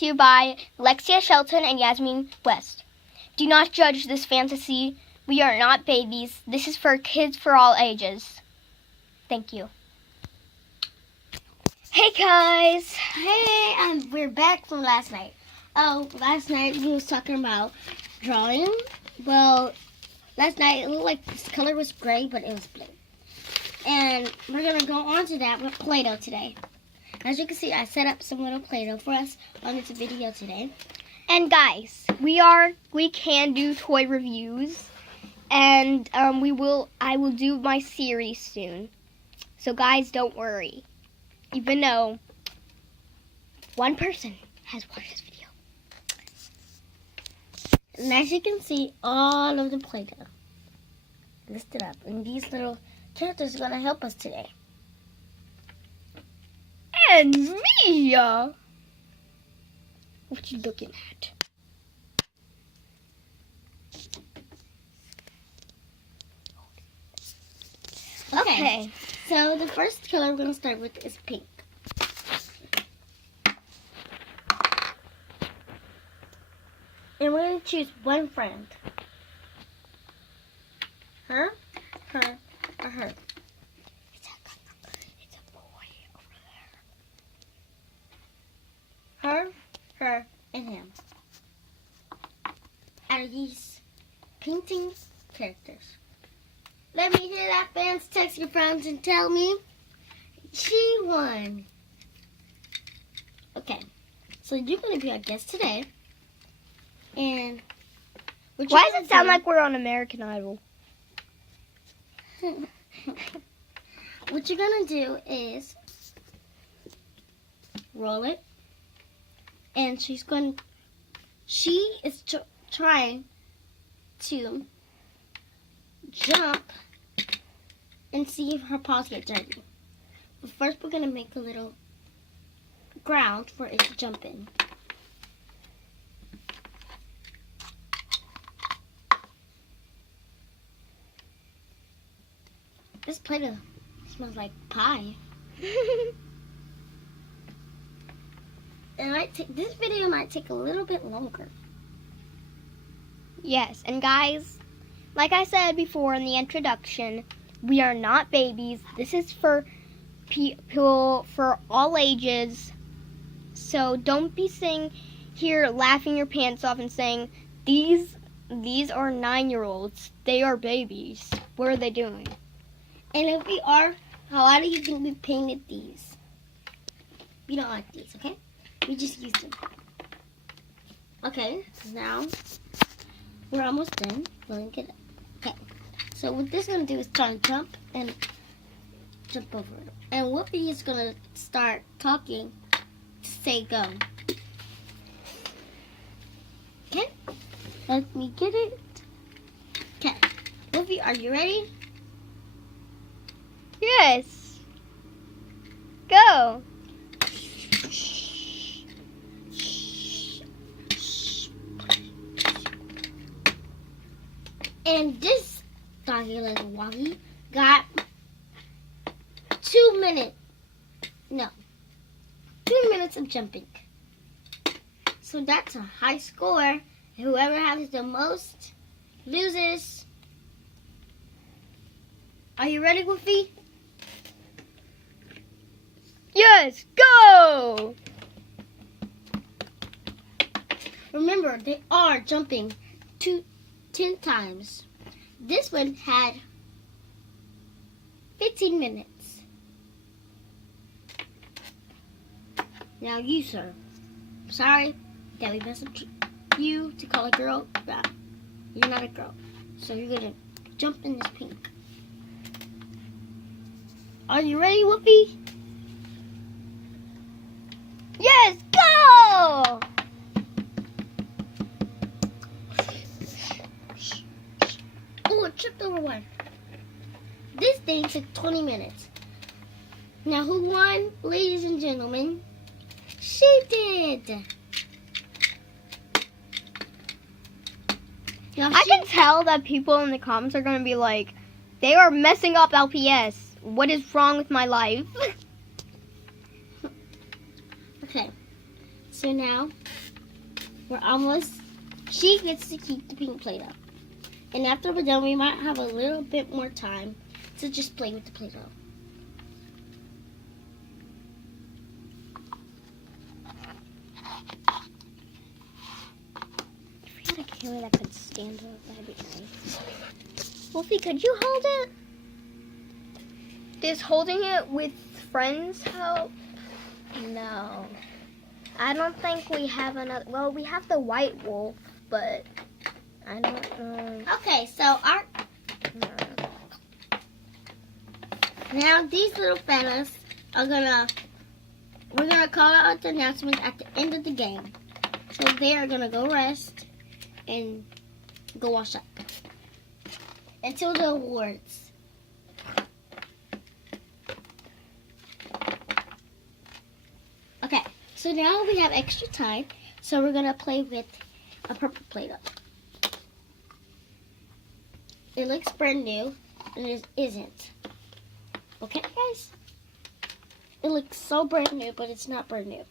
to you by Lexia Shelton and Yasmin West. Do not judge this fantasy. We are not babies. This is for kids for all ages. Thank you. Hey guys! Hey, we're back from last night. Last night we was talking about drawing. Well, last night it looked like this color was gray, but it was blue. And we're going to go on to that with Play-doh today. As you can see, I set up some little Play-doh for us on this video today. And guys, we can do toy reviews, and I will do my series soon. So guys, don't worry. Even though one person has watched this video. And as you can see, all of the Play-doh listed up. And these little characters are going to help us today. And me! What you looking at? Okay. So the first color we're going to start with is pink. And we're going to choose one friend. Her, her, or her. It's a boy over Her, her, and him. Out of these painting characters. Let me hear that, fans. Text your friends and tell me she won. Okay, so you're going to be our guest today. And Why does it sound like we're on American Idol? What you're going to do is roll it. And she is trying to jump and see if her paws get dirty. But first we're going to make a little ground for it to jump in. This Play-Doh smells like pie. This video might take a little bit longer. Yes, and guys, like I said before in the introduction, we are not babies. This is for people for all ages. So don't be sitting here laughing your pants off and saying, these are 9-year-olds. They are babies. What are they doing? And if we are, how do you think we painted these? We don't like these, okay? We just used them. Okay, so now we're almost done filling it up. Okay, so what this is going to do is try and jump over it. And Whoopi is going to start talking to say go. Okay, let me get it. Okay, Whoopi, are you ready? Yes. Go. And this doggy like a woggy got 2 minutes. No. 2 minutes of jumping. So that's a high score. Whoever has the most loses. Are you ready, Whoopi? Yes, go! Remember, they are jumping 10 times. This one had 15 minutes. Now you, sir. Sorry that we messed up you to call a girl. Yeah, you're not a girl. So you're going to jump in this pink. Are you ready, Whoopi? Yes, go! Oh, it tripped over one. This thing took 20 minutes. Now, who won, ladies and gentlemen? She did. Now, I can tell that people in the comments are going to be like, they are messing up LPS. What is wrong with my life? Okay, so now We're almost. She gets to keep the pink Play-Doh. And after we're done, we might have a little bit more time to just play with the Play-Doh. If we had a camera that could stand up, that'd be nice. Wolfie, could you hold it? Does holding it with friends help? No. I don't think we have another. Well, we have the white wolf, but I don't know. Okay, so now these little fellas are we're gonna call out the announcement at the end of the game. So they are gonna go rest and go wash up until the awards. Okay, so now we have extra time, so we're gonna play with a purple Play-Doh. It looks brand new, and it isn't. Okay, guys? It looks so brand new, but it's not brand new.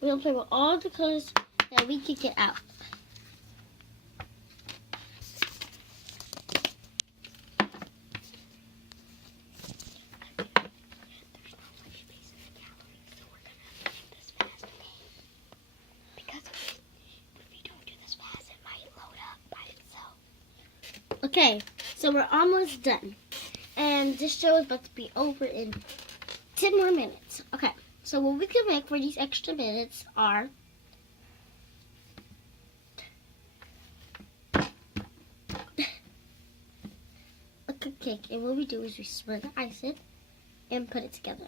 We're gonna play with all the colors that we can get out. Okay, so we're almost done. And this show is about to be over in 10 more minutes. Okay, so what we can make for these extra minutes are a cupcake. And what we do is we spread the ice in and put it together.